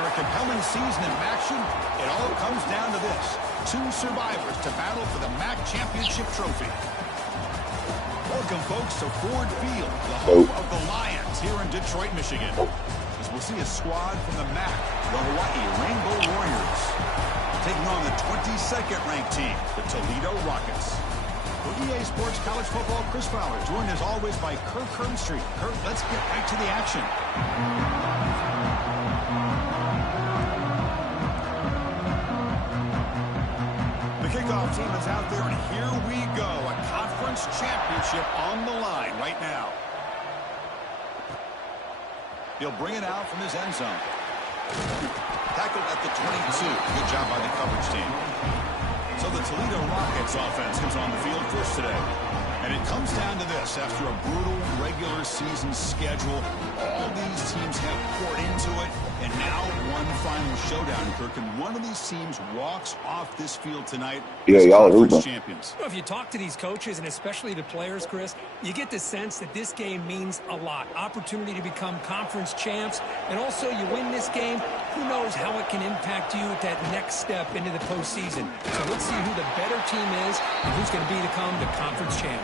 After a compelling season in action, it all comes down to this. 2 survivors to battle for the MAC championship trophy. Welcome, folks, to Ford Field, the home of the Lions here in Detroit, Michigan. As we'll see a squad from the MAC, the Hawaii Rainbow Warriors, taking on the 22nd ranked team, the Toledo Rockets. For EA Sports College Football, Chris Fowler, joined as always by Kirk Herbstreit. Kirk, let's get back to the action. The kickoff team is out there, and here we go. A conference championship on the line right now. He'll bring it out from his end zone. Tackled at the 22. Good job by the coverage team. So the Toledo Rockets offense comes on the field first today. And it comes down to this. After a brutal regular season schedule, all these teams have poured into it. And now one final showdown, Kirk. And one of these teams walks off this field tonight as conference champions. Well, if you talk to these coaches, and especially the players, Chris, you get the sense that this game means a lot. Opportunity to become conference champs. And also, you win this game, who knows how it can impact you at that next step into the postseason. So let's see who the better team is and who's going to become the conference champ.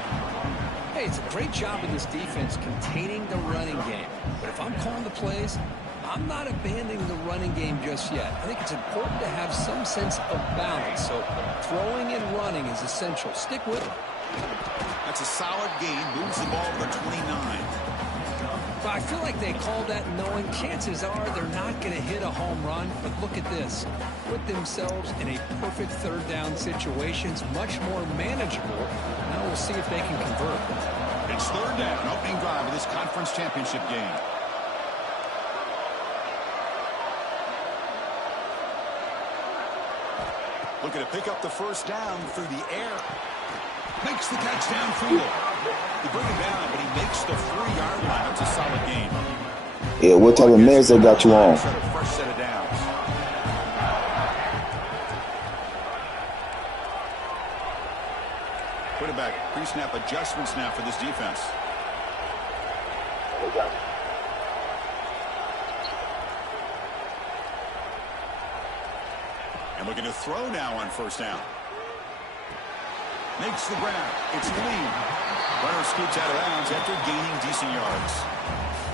Hey, it's a great job in this defense containing the running game. But if I'm calling the plays, I'm not abandoning the running game just yet. I think it's important to have some sense of balance. So throwing and running is essential. Stick with it. That's a solid gain. Moves the ball to the 29. But I feel like they called that knowing chances are they're not going to hit a home run. But look at this. Put themselves in a perfect third down situation. It's much more manageable. Now we'll see if they can convert. It's third down. Opening drive of this conference championship game. Looking to pick up the first down through the air. Makes the catch downfield. He brings it down, but he makes the 3-yard line. It's a solid game. Yeah, what type of meds they got you on? Fresh set of downs. Quarterback pre-snap adjustments now for this defense. And looking to throw now on first down. Makes the grab. It's lead. Runner scoots out of bounds after gaining decent yards.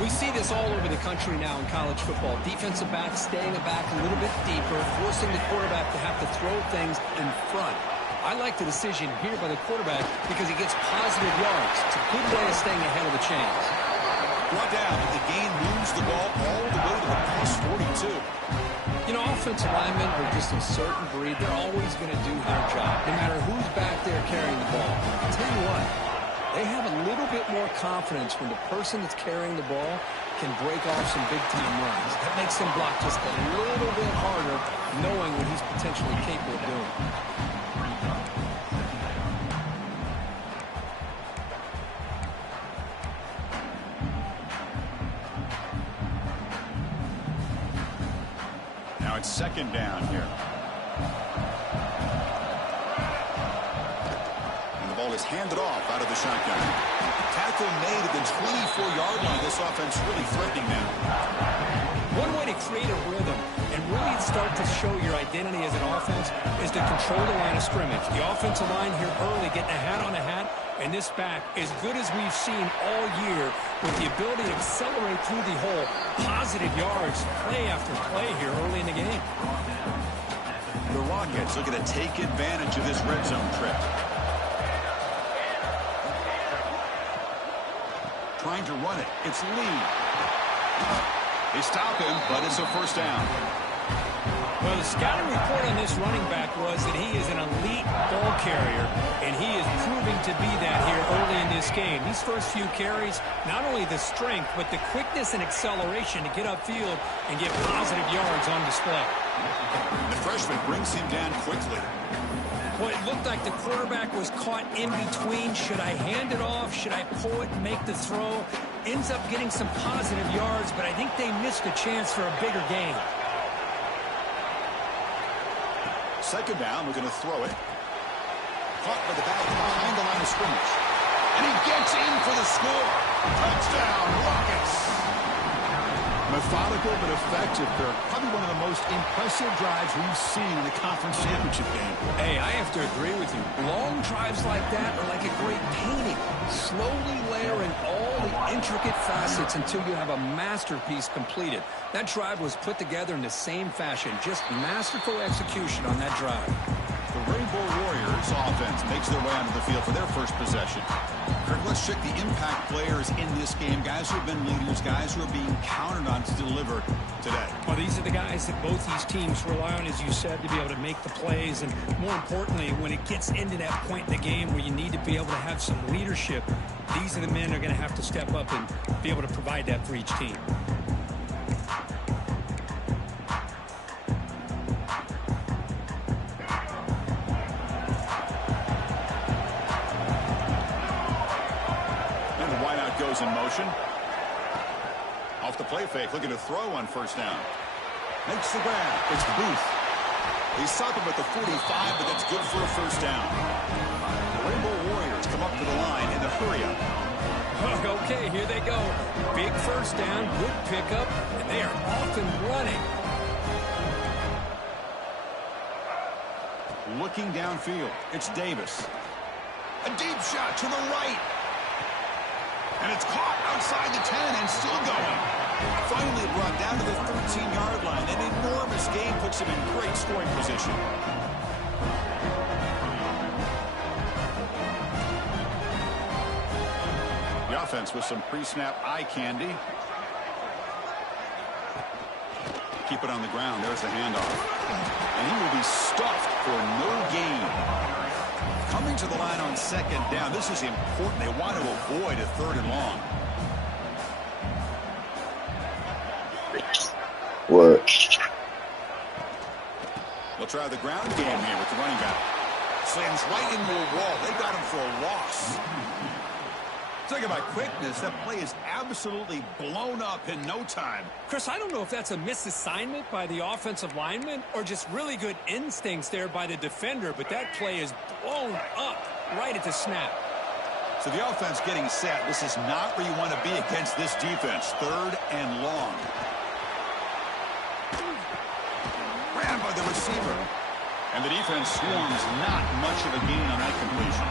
We see this all over the country now in college football. Defensive backs staying back a little bit deeper, forcing the quarterback to have to throw things in front. I like the decision here by the quarterback because he gets positive yards. It's a good way of staying ahead of the chains. Brought down, but the gain moves the ball all the way to the +42. You know, offensive linemen are just a certain breed. They're always going to do their job, no matter who's back there carrying the ball. I'll tell you what, they have a little bit more confidence when the person that's carrying the ball can break off some big-time runs. That makes him block just a little bit harder, knowing what he's potentially capable of doing. Now it's second down here. And the ball is handed off out of the shotgun. Tackle made at the 24-yard line. This offense really threatening now. One way to create a rhythm and really start to show your identity as an offense is to control the line of scrimmage. The offensive line here early getting a hat on a hat, and this back, as good as we've seen all year, with the ability to accelerate through the hole, positive yards, play after play here early in the game. The Rockets looking to take advantage of this red zone trip. Trying to run it. It's Lee. They stop him, but it's a first down. Well, the scouting report on this running back was that he is an elite ball carrier, and he is proving to be that here early in this game. These first few carries, not only the strength, but the quickness and acceleration to get upfield and get positive yards on display. The freshman brings him down quickly. Well, it looked like the quarterback was caught in between. Should I hand it off? Should I pull it and make the throw? Ends up getting some positive yards, but I think they missed a chance for a bigger gain. Second down, we're going to throw it. Caught by the back behind the line of scrimmage. And he gets in for the score. Touchdown, Rockets. Methodical but effective, Kirk. Probably one of the most impressive drives we've seen in the conference championship game. Hey, I have to agree with you. Long drives like that are like a great painting. Slowly layering all the intricate facets until you have a masterpiece completed. That drive was put together in the same fashion. Just masterful execution on that drive. The Rainbow Warriors offense makes their way onto the field for their first possession. Kirk, let's check the impact players in this game. Guys who have been leaders, guys who are being counted on to deliver today. Well, these are the guys that both these teams rely on, as you said, to be able to make the plays. And more importantly, when it gets into that point in the game where you need to be able to have some leadership, these are the men that are going to have to step up and be able to provide that for each team. In motion. Off the play fake, looking to throw on first down. Makes the grab. It's Booth. He stopped him at the 45, but that's good for a first down. The Rainbow Warriors come up to the line in the hurry up. Okay, here they go. Big first down, good pickup, and they are off and running. Looking downfield, it's Davis. A deep shot to the right. And it's caught outside the 10 and still going. Finally brought down to the 13-yard line. An enormous gain puts him in great scoring position. The offense with some pre-snap eye candy. Keep it on the ground. There's the handoff. And he will be stuffed for no gain. Coming to the line on second down. This is important. They want to avoid a third and long. What? They'll try the ground game here with the running back. Slams right into a wall. They got him for a loss. Talking about quickness, that play is absolutely blown up in no time. Chris, I don't know if that's a misassignment by the offensive lineman or just really good instincts there by the defender, but that play is blown up right at the snap. So the offense getting set. This is not where you want to be against this defense. Third and long. Ran by the receiver. And the defense swarms not much of a gain on that completion.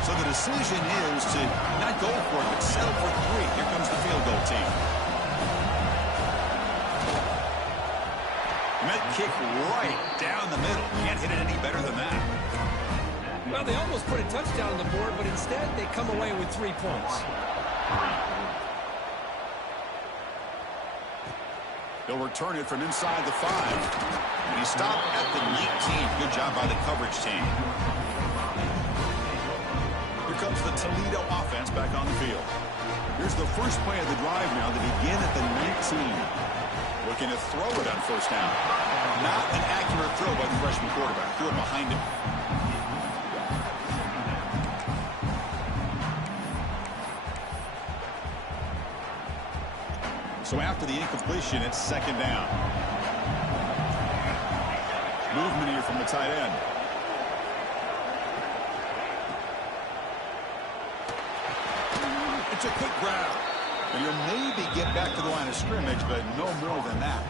So the decision is to not go for it, but settle for 3. Here comes the field goal team. Met kick right down the middle. Can't hit it any better than that. Well, they almost put a touchdown on the board, but instead they come away with 3 points. They'll return it from inside the 5. And he stopped at the 19. Good job by the coverage team. Comes the Toledo offense back on the field. Here's the first play of the drive now. They begin at the 19. Looking to throw it on first down. Not an accurate throw by the freshman quarterback. Threw it behind him. So after the incompletion, it's second down. Movement here from the tight end. It's a quick grab. And you'll maybe get back to the line of scrimmage, but no more than that.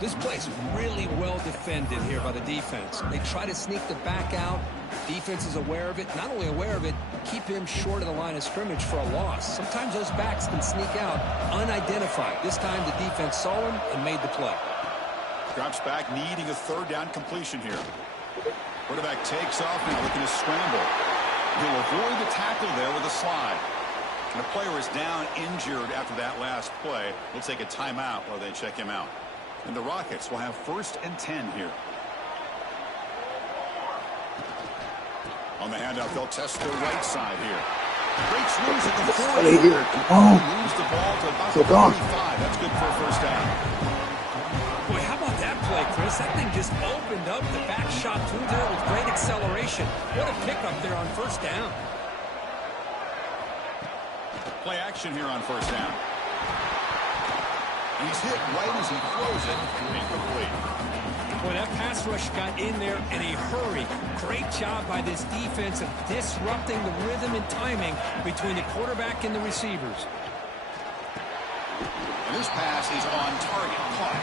This play's really well defended here by the defense. They try to sneak the back out. Defense is aware of it. Not only aware of it, keep him short of the line of scrimmage for a loss. Sometimes those backs can sneak out unidentified. This time the defense saw him and made the play. Drops back, needing a third down completion here. Quarterback takes off now, looking to scramble. He'll avoid the tackle there with a slide. And the player is down injured after that last play. We'll take a timeout while they check him out. And the Rockets will have 1st and 10 here. On the handoff, they'll test the right side here. Breaks loose at the 40. Moves the ball to about the 45. That's good for a first down. Boy, how about that play, Chris? That thing just opened up. The back shot through there with great acceleration. What a pickup there on first down. Play action here on first down. And he's hit right as he throws it. Incomplete. Boy, that pass rush got in there in a hurry. Great job by this defense of disrupting the rhythm and timing between the quarterback and the receivers. And This pass is on target. Caught.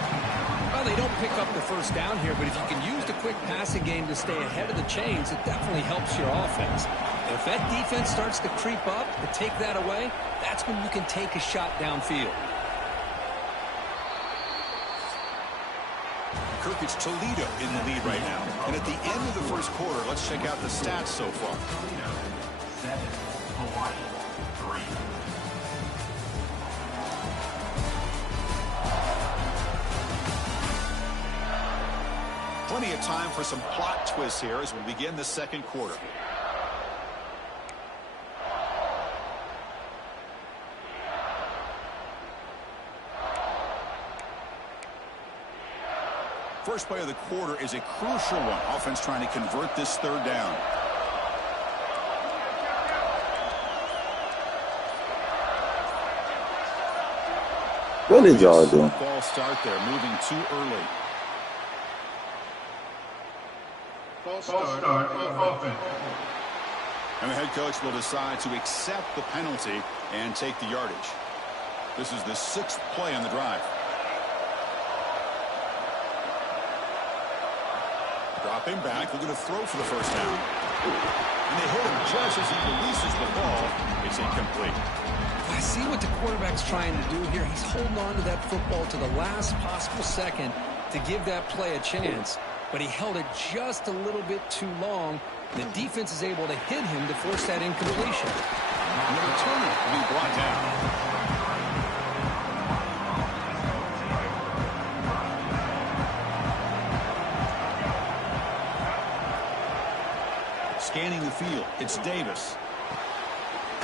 Well, they don't pick up the first down here, but if you can use the quick passing game to stay ahead of the chains, it definitely helps your offense. And if that defense starts to creep up and take that away, that's when you can take a shot downfield. It's Toledo in the lead right now. And at the end of the first quarter, let's check out the stats so far. 7, Hawaii 3. Plenty of time for some plot twists here as we begin the second quarter. First play of the quarter is a crucial one. Offense trying to convert this third down. What did y'all do? Ball start there, moving too early. False start offense. And the head coach will decide to accept the penalty and take the yardage. This is the 6th play on the drive. Dropping back, looking to throw for the first down. And they hit him just as he releases the ball. It's incomplete. I see what the quarterback's trying to do here. He's holding on to that football to the last possible second to give that play a chance. But he held it just a little bit too long. The defense is able to hit him to force that incompletion. And the returner will be brought down. Scanning the field, it's Davis.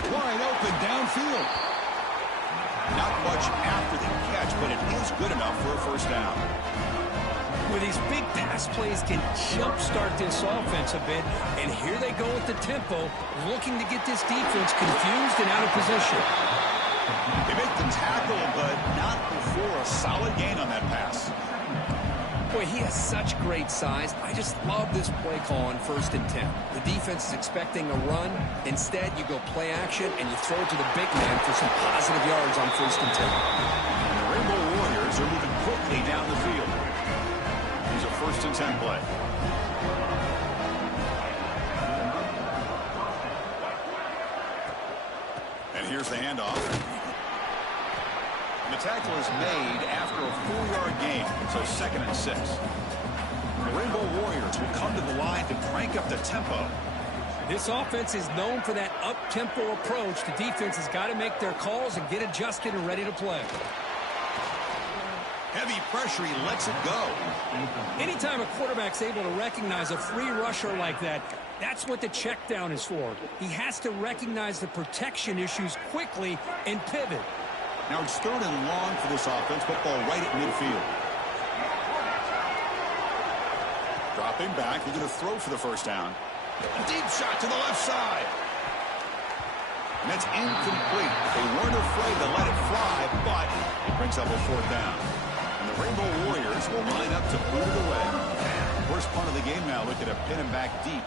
Wide open downfield. Not much after the catch, but it is good enough for a first down. Where these big pass plays can jumpstart this offense a bit, and here they go with the tempo, looking to get this defense confused and out of position. They make the tackle, but not before a solid gain on that pass. Boy, he has such great size. I just love this play call on 1st and 10. The defense is expecting a run. Instead, you go play action, and you throw it to the big man for some positive yards on 1st and 10. And the Rainbow Warriors are moving quickly down the field. Here's a 1st and 10 play. And here's the handoff. The tackle is made after a 4-yard gain, so 2nd and 6. The Rainbow Warriors will come to the line to crank up the tempo. This offense is known for that up-tempo approach. The defense has got to make their calls and get adjusted and ready to play. Heavy pressure, he lets it go. Anytime a quarterback's able to recognize a free rusher like that, that's what the check down is for. He has to recognize the protection issues quickly and pivot. Now it's 3rd and long for this offense. Football right at midfield. Dropping back. They're going to throw for the first down. A deep shot to the left side. And that's incomplete. They weren't afraid to let it fly, but it brings up a 4th down. And the Rainbow Warriors will line up to boot it away. First punt of the game now. Looking to pin him back deep.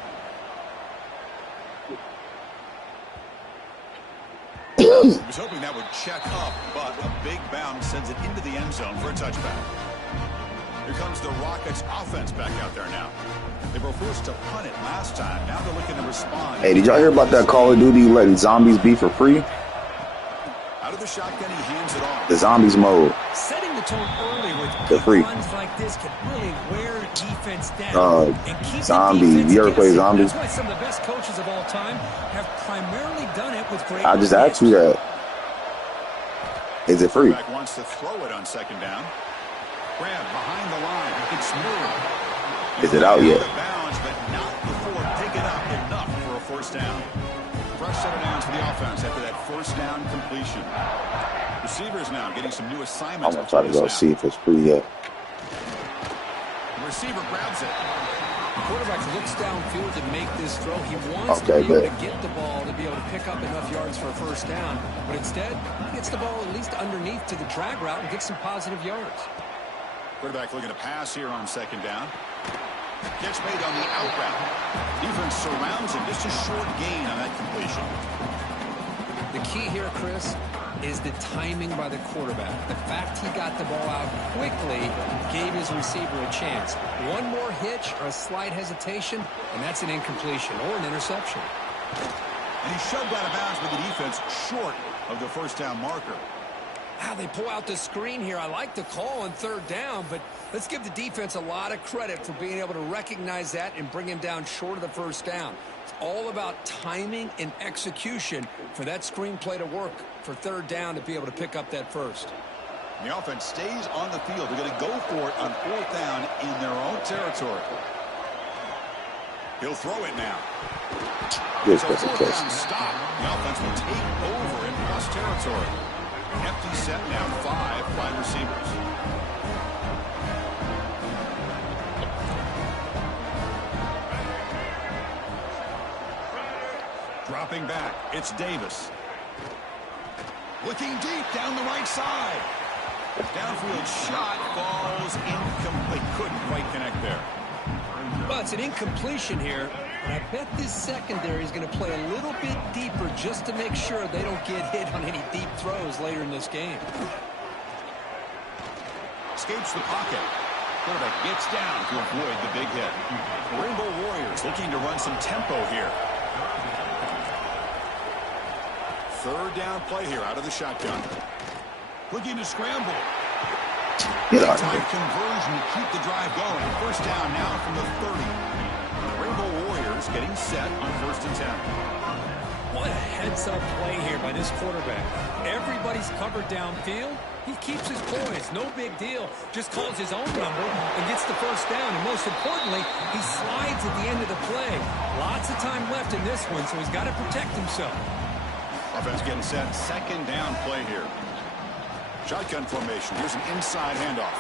He was hoping that would check up, but a big bounce sends it into the end zone for a touchback. Here comes the Rockets offense back out there now. They were forced to punt it last time. Now they're looking to respond. Hey, did y'all hear about that Call of Duty letting zombies be for free? Out of the shotgun, he hands it off. The zombies mode. Setting the tone early with They're free. runs like this can really wear defense down and keep Zombies. You ever play zombies? That's why some of the best coaches of all time have primarily done it with great. I just asked you that. Is it free? Back wants to throw it on 2nd down. Grab behind the line. It's moved. Is it out yet? Bounds, but not before picking up enough for a 1st down. Fresh set of downs for the offense after that 1st down completion. Receivers now getting some new assignments. I'm gonna try to go see if it's free yet. The receiver grabs it. The quarterback looks downfield to make this throw. He wants to be able to get the ball to be able to pick up enough yards for a 1st down, but instead he gets the ball at least underneath to the drag route and gets some positive yards. Quarterback looking to pass here on 2nd down. Catch made on the out route. Defense surrounds him. Just a short gain on that completion. The key here, Chris, is the timing by the quarterback. The fact he got the ball out quickly gave his receiver a chance. One more hitch or a slight hesitation, and that's an incompletion or an interception. And he shoved out of bounds with the defense short of the first down marker. Wow, they pull out the screen here. I like the call on third down, but let's give the defense a lot of credit for being able to recognize that and bring him down short of the first down. It's all about timing and execution for that screen play to work for third down to be able to pick up that first. The offense stays on the field. They're going to go for it on fourth down in their own territory. He'll throw it now. Yes, So fourth down stop. The offense will take over in cross territory. Empty set now, 5 wide receivers. Dropping back, it's Davis. Looking deep down the right side. Downfield shot falls incomplete. Couldn't quite connect there. Well, it's an incompletion here, and I bet this secondary is going to play a little bit deeper just to make sure they don't get hit on any deep throws later in this game. Escapes the pocket. Quarterback gets down to avoid the big hit. Rainbow Warriors looking to run some tempo here. Third down play here out of the shotgun. Looking to scramble. Get out of Time here. conversion to keep the drive going. First down now from the 30. The Rainbow Warriors getting set on 1st and 10. What a heads-up play here by this quarterback. Everybody's covered downfield. He keeps his poise. No big deal. Just calls his own number and gets the first down. And most importantly, he slides at the end of the play. Lots of time left in this one, so he's got to protect himself. Offense getting set. Second down play here. Shotgun formation. Here's an inside handoff.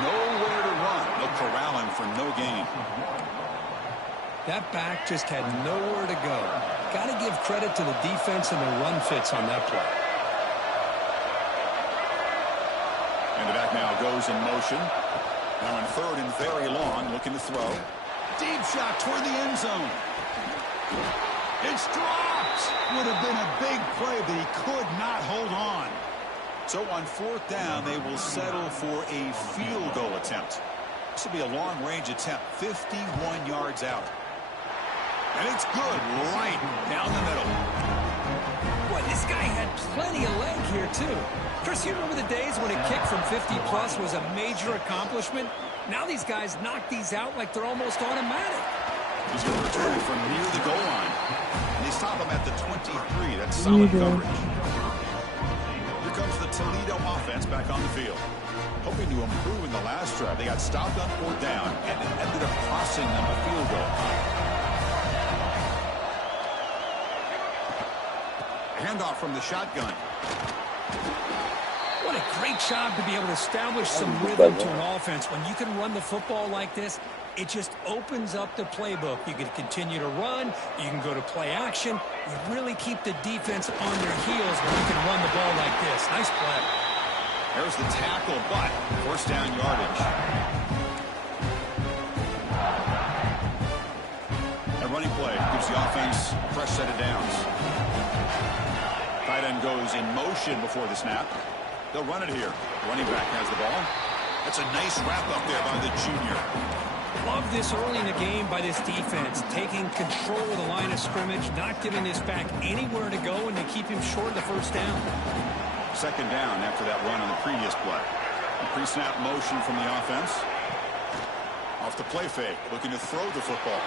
Nowhere to run. They'll corral him for no gain. That back just had nowhere to go. Got to give credit to the defense and the run fits on that play. And the back now goes in motion. Now in 3rd and very long, looking to throw. Deep shot toward the end zone. It's dropped. Would have been a big play, but he could not hold on. So on 4th down, they will settle for a field goal attempt. This will be a long-range attempt, 51 yards out. And it's good right down the middle. Boy, this guy had plenty of leg here, too. Chris, you remember the days when a kick from 50-plus was a major accomplishment? Now these guys knock these out like they're almost automatic. He's going to return it from near the goal line. And they stop him at the 23. That's solid coverage. Here comes the Toledo offense back on the field. Hoping to improve in the last drive. They got stopped on 4th down, and it ended up costing them a field goal. Handoff from the shotgun. What a great job to be able to establish some rhythm to an offense. When you can run the football like this, it just opens up the playbook. You can continue to run. You can go to play action. You really keep the defense on their heels when you can run the ball like this. Nice play. There's the tackle, but first down yardage. A running play gives the offense a fresh set of downs. Tight end goes in motion before the snap. They'll run it here. Running back has the ball. That's a nice wrap up there by the junior. Love this early in the game by this defense, taking control of the line of scrimmage, not giving this back anywhere to go, and to keep him short of the first down. Second down after that run on the previous play. A pre-snap motion from the offense. Off the play fake, looking to throw the football.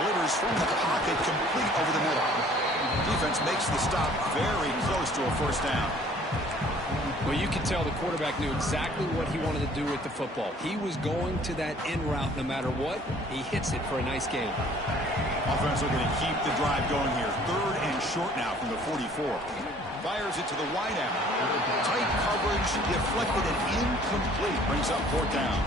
Delivers from the pocket, complete over the middle. Defense makes the stop very close to a first down. Well, you can tell the quarterback knew exactly what he wanted to do with the football. He was going to that in route no matter what. He hits it for a nice gain. Offense looking to keep the drive going here. 3rd and short now from the 44. Fires it to the wide out. Tight coverage, deflected and incomplete. Brings up 4th down.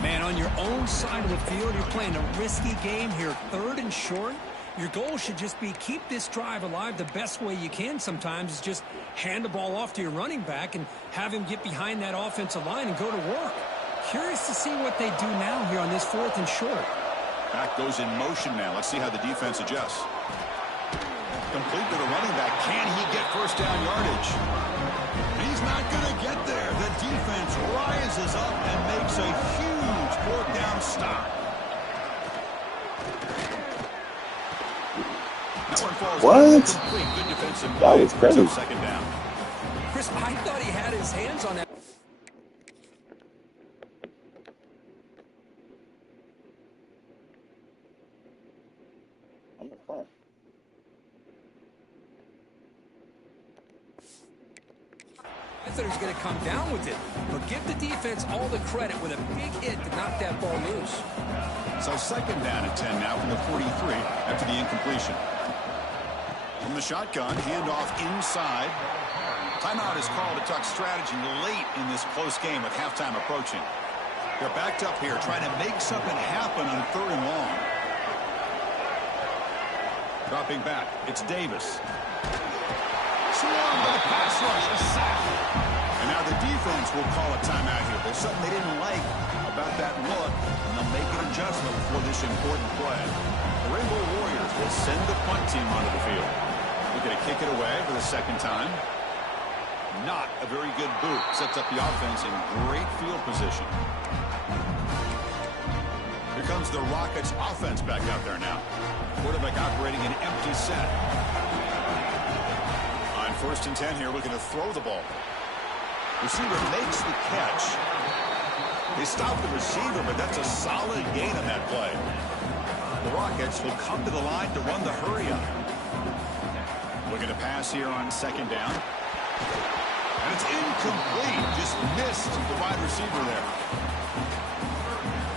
Man, on your own side of the field, you're playing a risky game here. 3rd and short. Your goal should just be keep this drive alive the best way you can sometimes is just hand the ball off to your running back and have him get behind that offensive line and go to work. Curious to see what they do now here on this 4th and short. Back goes in motion now. Let's see how the defense adjusts. Complete to the running back. Can he get first down yardage? He's not going to get there. The defense rises up and makes a huge fourth down stop. That one falls incomplete. Good defensive play. That was crazy. Second down. Chris, I thought he had his hands on that. I thought he was going to come down with it, but give the defense all the credit with a big hit to knock that ball loose. So second down at 10 now from the 43 after the incompletion. From the shotgun, handoff inside. Timeout is called to talk strategy late in this close game with halftime approaching. They're backed up here trying to make something happen on 3rd and long. Dropping back, it's Davis. Swarmed by the pass rush, a sack. And now the defense will call a timeout here. There's something they didn't like about that look, and they'll make an adjustment for this important play. The Rainbow Warriors will send the punt team onto the field. Looking to kick it away for the second time. Not a very good boot. Sets up the offense in great field position. Here comes the Rockets offense back out there now. Quarterback operating an empty set. On 1st and 10 here, looking to throw the ball. Receiver makes the catch. They stop the receiver, but that's a solid gain on that play. The Rockets will come to the line to run the hurry up. Looking to pass here on 2nd down. And it's incomplete. Just missed the wide receiver there.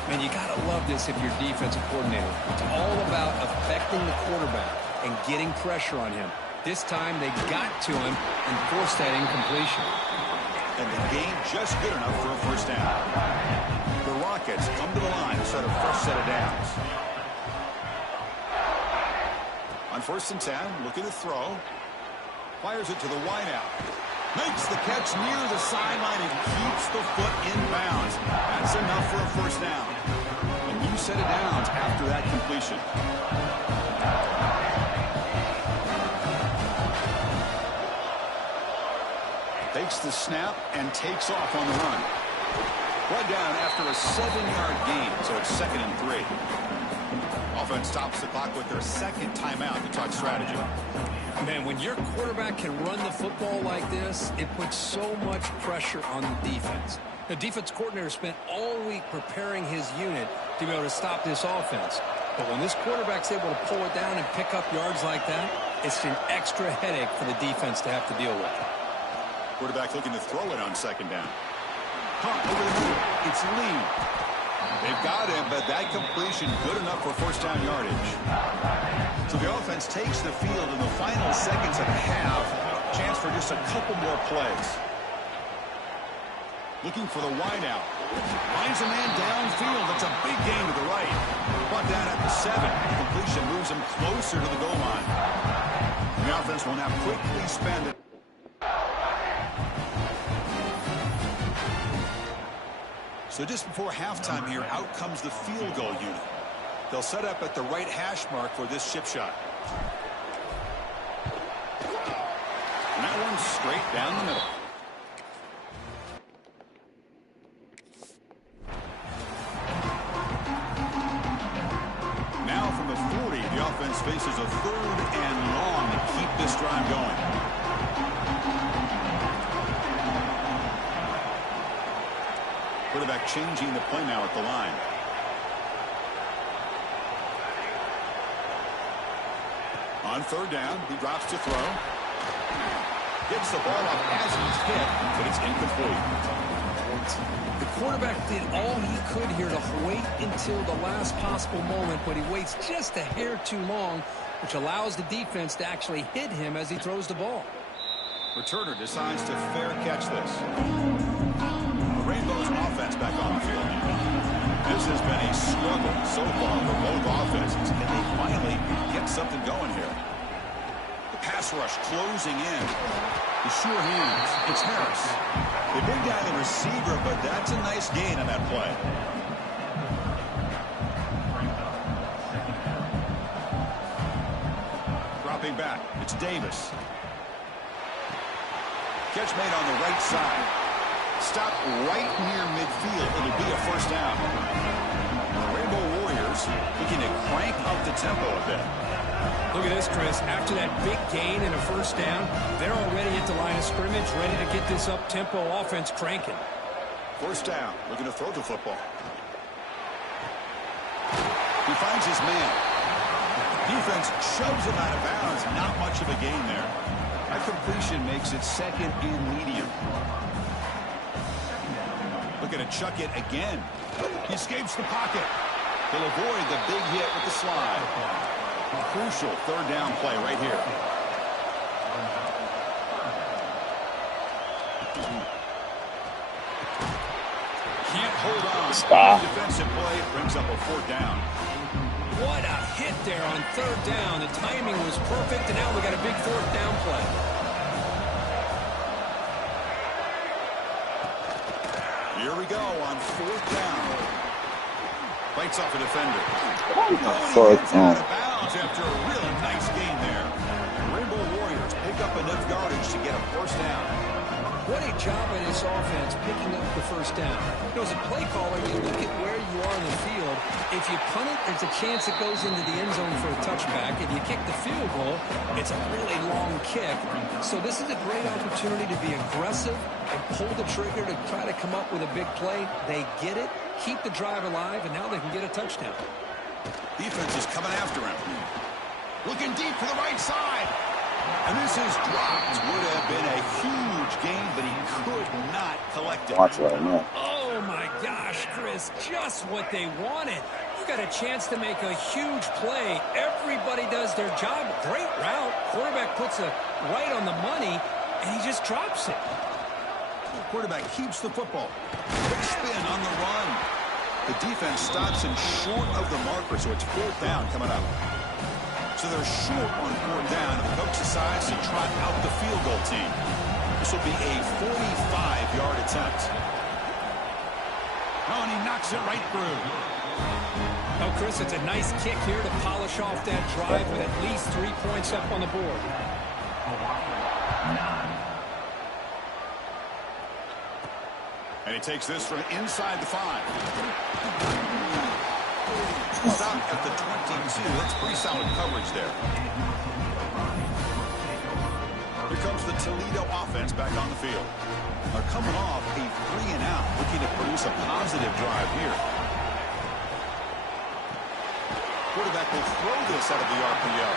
Man, you got to love this if you're defensive coordinator. It's all about affecting the quarterback and getting pressure on him. This time they got to him and forced that incompletion. And the game just good enough for a first down. The Rockets come to the line to start a fresh set of downs. On 1st and 10, looking to throw. Fires it to the wideout. Makes the catch near the sideline and keeps the foot in bounds. That's enough for a first down. A new set of downs after that completion. Takes the snap and takes off on the run. Brought down after a 7-yard gain, so it's 2nd and 3. Offense stops the clock with their second timeout to talk strategy. Man, when your quarterback can run the football like this, it puts so much pressure on the defense. The defense coordinator spent all week preparing his unit to be able to stop this offense. But when this quarterback's able to pull it down and pick up yards like that, it's an extra headache for the defense to have to deal with. Quarterback looking to throw it on 2nd down. Pump over the middle. It's Lee. They've got him, but that completion good enough for first down yardage. So the offense takes the field in the final seconds of the half. Chance for just a couple more plays. Looking for the wideout. Finds a man downfield. That's a big gain to the right. Brought down at the 7. The completion moves him closer to the goal line. The offense will now quickly spend it. So just before halftime here, out comes the field goal unit. They'll set up at the right hash mark for this chip shot. And that one's straight down the middle. Now from the 40, the offense faces a 3rd and long to keep this drive going. Quarterback changing the play now at the line. On 3rd down, he drops to throw. Gets the ball up as he's hit, but it's incomplete. The quarterback did all he could here to wait until the last possible moment, but he waits just a hair too long, which allows the defense to actually hit him as he throws the ball. Returner decides to fair catch this. Rainbow's offense back on the field. This has been a struggle so far for both offenses. Can they finally get something going here? The pass rush closing in. The sure hands. It's Harris. They bring down the receiver, but that's a nice gain on that play. Dropping back, it's Davis. Catch made on the right side. Stop right near midfield. It'll be a first down. Rainbow Warriors looking to crank up the tempo a bit. Look at this, Chris. After that big gain and a first down, they're already at the line of scrimmage, ready to get this up-tempo offense cranking. First down, looking to throw the football. He finds his man. Defense shoves him out of bounds. Not much of a gain there. That completion makes it second and medium. Looking to chuck it again. He escapes the pocket. He'll avoid the big hit with the slide. Crucial third down play right here. Can't hold on. Defensive play brings up a fourth down. What a hit there on third down. The timing was perfect, and now we got a big fourth down play. Here we go on fourth down. Bites off a defender. Fourth Out of bounds after a really nice gain there. Rainbow Warriors pick up enough yardage to get a first down. What a job by this offense picking up the first down. You know, as a play caller, you look at where you are in the field. If you punt it, there's a chance it goes into the end zone for a touchback. If you kick the field goal, it's a really long kick. So this is a great opportunity to be aggressive and pull the trigger to try to come up with a big play. They get it, keep the drive alive, and now they can get a touchdown. Defense is coming after him. Looking deep for the right side. And this is dropped. Would have been a huge gain, but he could not collect it. Watch right now. Oh, my gosh, Chris, just what they wanted. You got a chance to make a huge play. Everybody does their job. Great route. Quarterback puts it right on the money, and he just drops it. Quarterback keeps the football. Quick spin on the run. The defense stops him short of the marker, so it's fourth down coming up. So they're short on fourth down, and the coach decides to trot out the field goal team. This will be a 45-yard attempt. Oh, and he knocks it right through. Oh, Chris, it's a nice kick here to polish off that drive with at least 3 points up on the board. And he takes this from inside the 5. Stop at the 22. That's pretty solid coverage there. Here comes the Toledo offense back on the field. They're coming off a 3-and-out, looking to produce a positive drive here. Quarterback will throw this out of the RPO.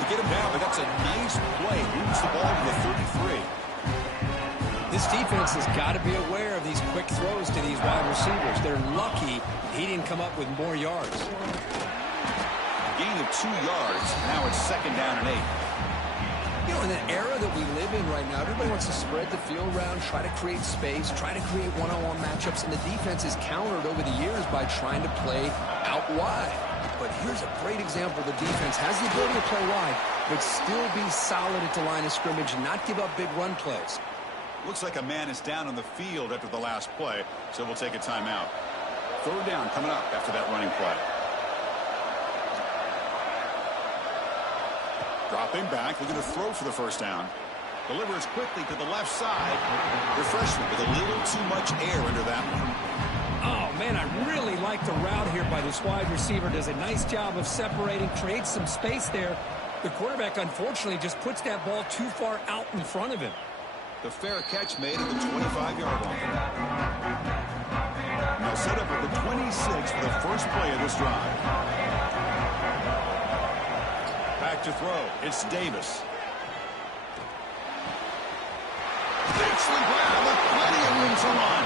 To get him down, but that's a nice play. Moves the ball to the 33. This defense has got to be aware of these quick throws to these wide receivers. They're lucky he didn't come up with more yards. Gain of 2 yards. Now it's second down and 8. You know, in the era that we live in right now, everybody wants to spread the field around, try to create space, try to create one-on-one matchups, and the defense is countered over the years by trying to play out wide. But here's a great example. The defense has the ability to play wide, but still be solid at the line of scrimmage and not give up big run plays. Looks like a man is down on the field after the last play, so we'll take a timeout. Third down coming up after that running play. Dropping back, looking to throw for the first down. Delivers quickly to the left side. The freshman with a little too much air under that one. Oh, man, I really like the route here by this wide receiver. Does a nice job of separating, creates some space there. The quarterback, unfortunately, just puts that ball too far out in front of him. The fair catch made at the 25-yard line. Now set up at the 26 for the first play of this drive. Back to throw. It's Davis. Nicely grabbed with plenty of room to run.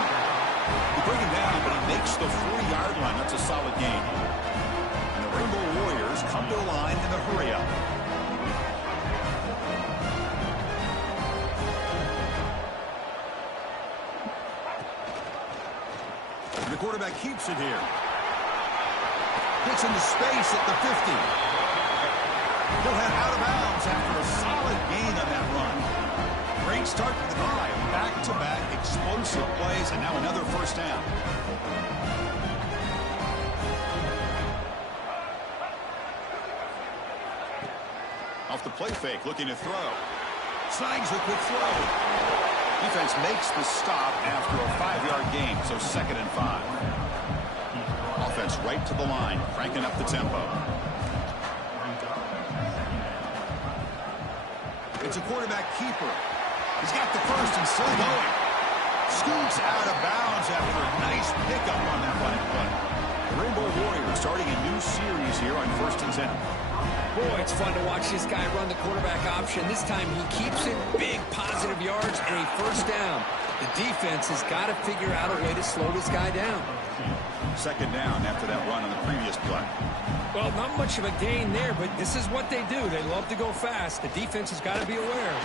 You bring him down, but he makes the 40-yard line. That's a solid gain. And the Rainbow Warriors come to the line in the hurry-up. The quarterback keeps it here. Gets into space at the 50. He'll head out of bounds after a solid gain on that run. Great start to the drive. Back-to-back explosive plays, and now another first down. Off off the play fake, looking to throw. Snags the quick throw. Defense makes the stop after a 5-yard gain, so 2nd and 5. Offense right to the line, cranking up the tempo. It's a quarterback keeper. He's got the first and still going. Scoots out of bounds after a nice pickup on that running play. The Rainbow Warriors starting a new series here on 1st and 10. Boy, it's fun to watch this guy run the quarterback option. This time he keeps it, big positive yards, and a 1st down. The defense has got to figure out a way to slow this guy down. 2nd down after that run on the previous play. Well, not much of a gain there, but this is what they do. They love to go fast. The defense has got to be aware.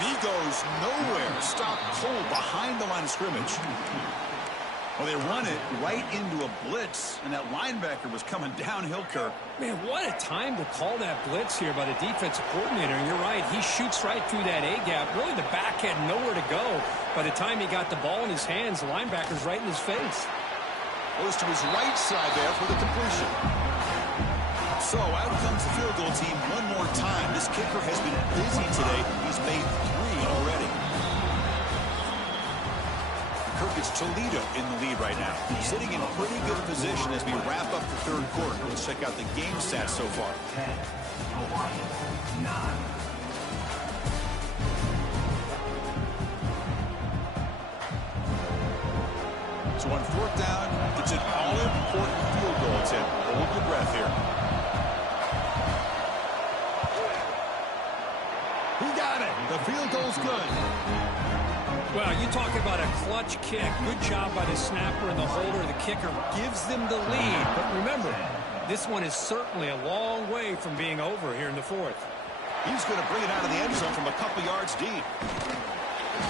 He goes nowhere. Stopped cold behind the line of scrimmage. Well, they run it right into a blitz, and that linebacker was coming downhill, Kirk. Man, what a time to call that blitz here by the defensive coordinator. And you're right, he shoots right through that A-gap. Really, the back had nowhere to go. By the time he got the ball in his hands, the linebacker's right in his face. Goes to his right side there for the completion. So out comes the field goal team one more time. This kicker has been busy today. He's made 3 already. Kirk, it's Toledo in the lead right now. Sitting in pretty good position as we wrap up the 3rd quarter. Let's check out the game stats so far. 10, Hawaii, 9. So on 4th down, it's an all-important field goal attempt. Hold your breath here. He got it. The field goal's good. Well, you talk about a clutch kick. Good job by the snapper and the holder. The kicker gives them the lead. But remember, this one is certainly a long way from being over here in the 4th. He's going to bring it out of the end zone from a couple yards deep.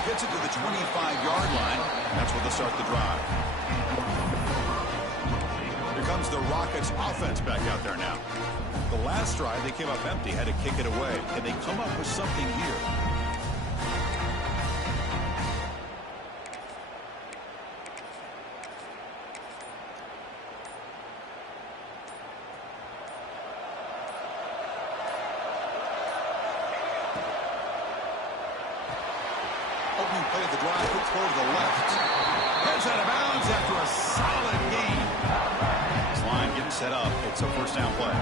Gets it to the 25-yard line. That's where they'll start the drive. Here comes the Rockets offense back out there now. The last drive, they came up empty, had to kick it away. Can they come up with something here? Opening play of the drive, quick throw to the left. Heads out of bounds after a solid gain. This line getting set up. It's a 1st down play.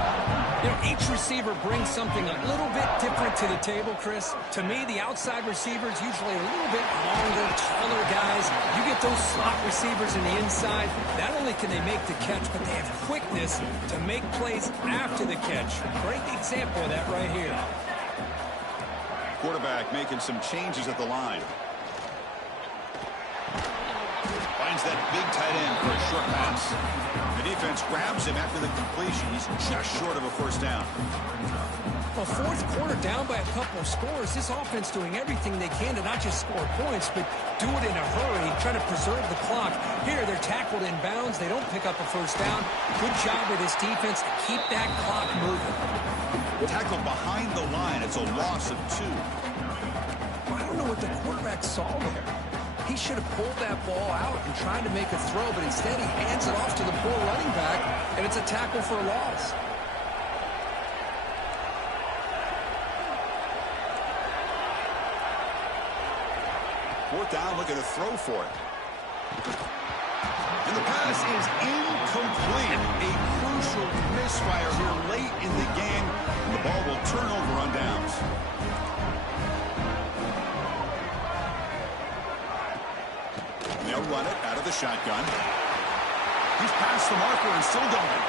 You know, each receiver brings something a little bit different to the table, Chris. To me, the outside receivers usually a little bit longer, taller guys. You get those slot receivers in the inside. Not only can they make the catch, but they have quickness to make plays after the catch. Great example of that right here. Quarterback making some changes at the line. Finds that big tight end for a short pass. The defense grabs him after the completion. He's just short of a 1st down. Well, 4th quarter down by a couple of scores. This offense doing everything they can to not just score points, but do it in a hurry, trying to preserve the clock. Here, they're tackled in bounds. They don't pick up a 1st down. Good job with this defense to keep that clock moving. Tackled behind the line. It's a loss of 2. I don't know what the quarterback saw there. He should have pulled that ball out and tried to make a throw, but instead he hands it off to the poor running back, and it's a tackle for a loss. Fourth down, looking to throw for it. And the pass is incomplete. A crucial misfire here late in the game. And the ball will turn over on downs. And they'll run it out of the shotgun. He's past the marker and still going.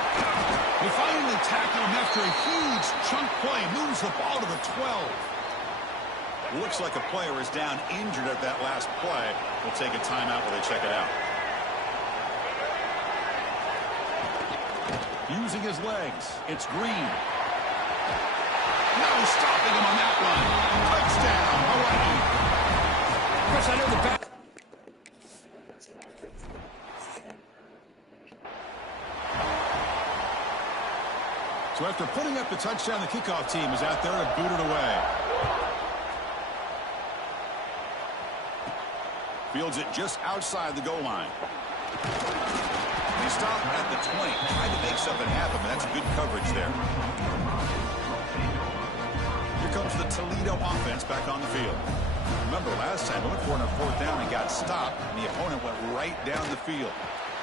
They finally tackle him after a huge chunk play. Moves the ball to the 12. Looks like a player is down injured at that last play. We'll take a timeout while they check it out. Using his legs, it's Green. No stopping him on that one. Touchdown, Hawaii. Chris, I know the back. So after putting up the touchdown, the kickoff team is out there to boot it away. Fields it just outside the goal line. They stop at the 20, trying to make something happen, but that's good coverage there. the Toledo offense back on the field. Remember, last time they went for it on 4th down and got stopped, and the opponent went right down the field.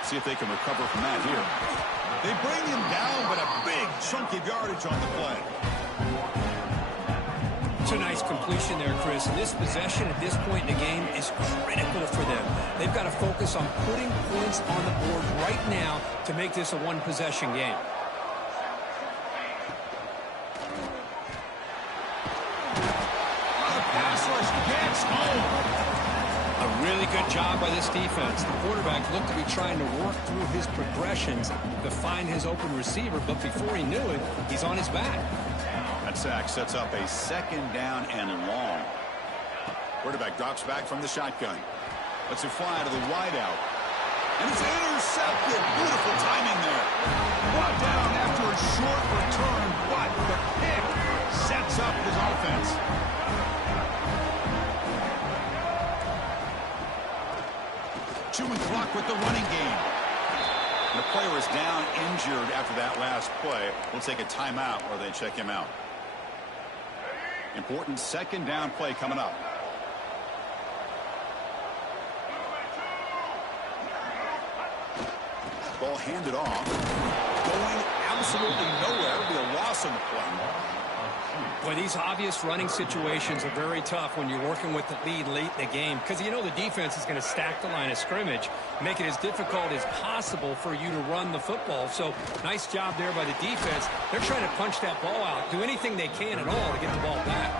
See if they can recover from that here. They bring him down, but a big chunk of yardage on the play. It's a nice completion there, Chris. And this possession at this point in the game is critical for them. They've got to focus on putting points on the board right now to make this a one-possession game. A really good job by this defense. The quarterback looked to be trying to work through his progressions to find his open receiver, but before he knew it, he's on his back. That sack sets up a 2nd down and long. Quarterback drops back from the shotgun. Lets it fly to the wideout. And it's intercepted. Beautiful timing there. Brought down after a short return, but the pick sets up his offense. Chewing clock with the running game. The player is down injured after that last play. We'll take a timeout or they check him out. Important 2nd down play coming up. Ball handed off. Going absolutely nowhere. It'll be a loss on the play. Boy, these obvious running situations are very tough when you're working with the lead late in the game because you know the defense is going to stack the line of scrimmage, make it as difficult as possible for you to run the football. So nice job there by the defense. They're trying to punch that ball out, do anything they can at all to get the ball back.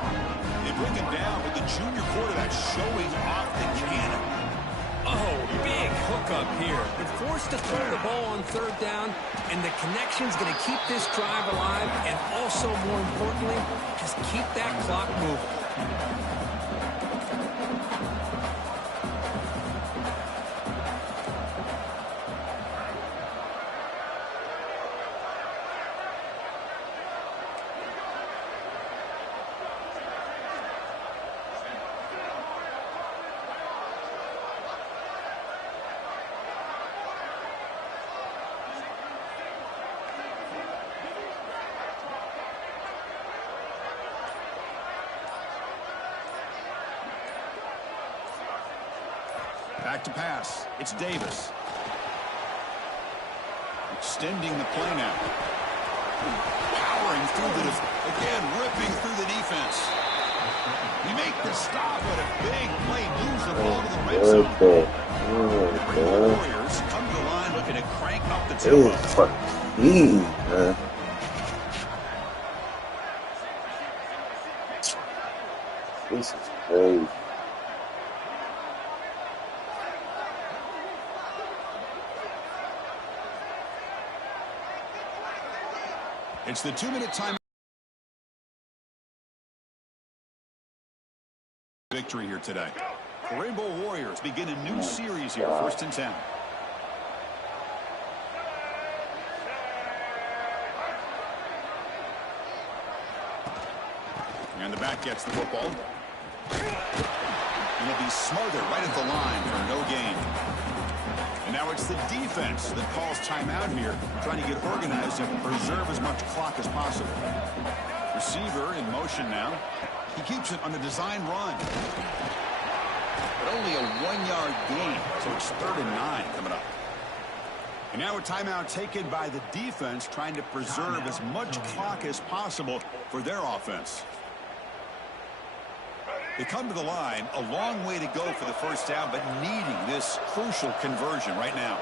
They bring him down with the junior quarterback showing off the cannon. Oh, big hookup here. They're forced to throw the ball on 3rd down, and the connection's going to keep this drive alive, and also, more importantly, just keep that clock moving. Back to pass. It's Davis. Extending the play now. Powering through the, again, ripping through the defense. We make the stop, but a big play moves the ball to the red zone. The Warriors come to the line looking to crank up the tempo. This is crazy. It's the 2-minute time victory here today. The Rainbow Warriors begin a new series here, 1st and 10. And the back gets the football. And he'll be smothered right at the line for no gain. And now it's the defense that calls timeout here, trying to get organized and preserve as much clock as possible. Receiver in motion now. He keeps it on the design run. But only a 1-yard gain, so it's 3rd and 9 coming up. And now a timeout taken by the defense, trying to preserve as much clock as possible for their offense. They come to the line, a long way to go for the 1st down, but needing this crucial conversion right now.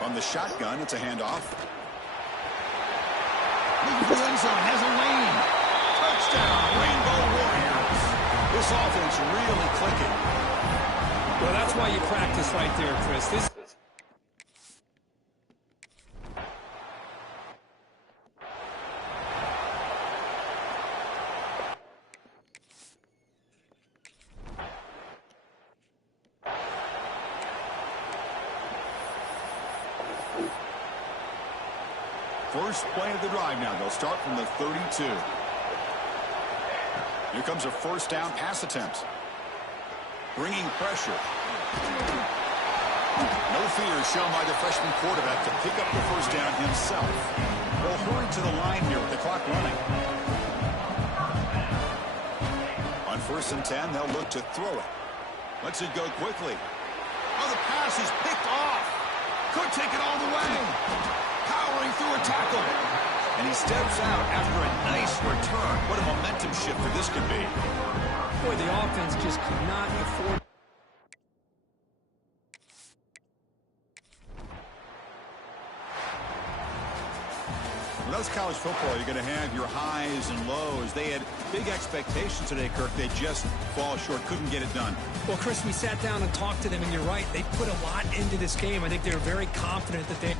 From the shotgun, it's a handoff. Looking for the end zone, has a lane. Touchdown, Rainbow Warriors. This offense really clicking. Well, that's why you practice right there, Chris. This First play of the drive now. They'll start from the 32. Here comes a 1st down pass attempt. Bringing pressure. No fear shown by the freshman quarterback to pick up the 1st down himself. They'll hurry to the line here with the clock running. 1st and 10, they'll look to throw it. Lets it go quickly. Oh, the pass is picked off. Could take it all the way. Powering through a tackle. And he steps out after a nice return. What a momentum shifter this could be. Boy, the offense just could not afford. When that's college football, you're going to have your highs and lows. They had big expectations today, Kirk. They just fall short, couldn't get it done. Well, Chris, we sat down and talked to them, and you're right. They put a lot into this game. I think they were very confident that they...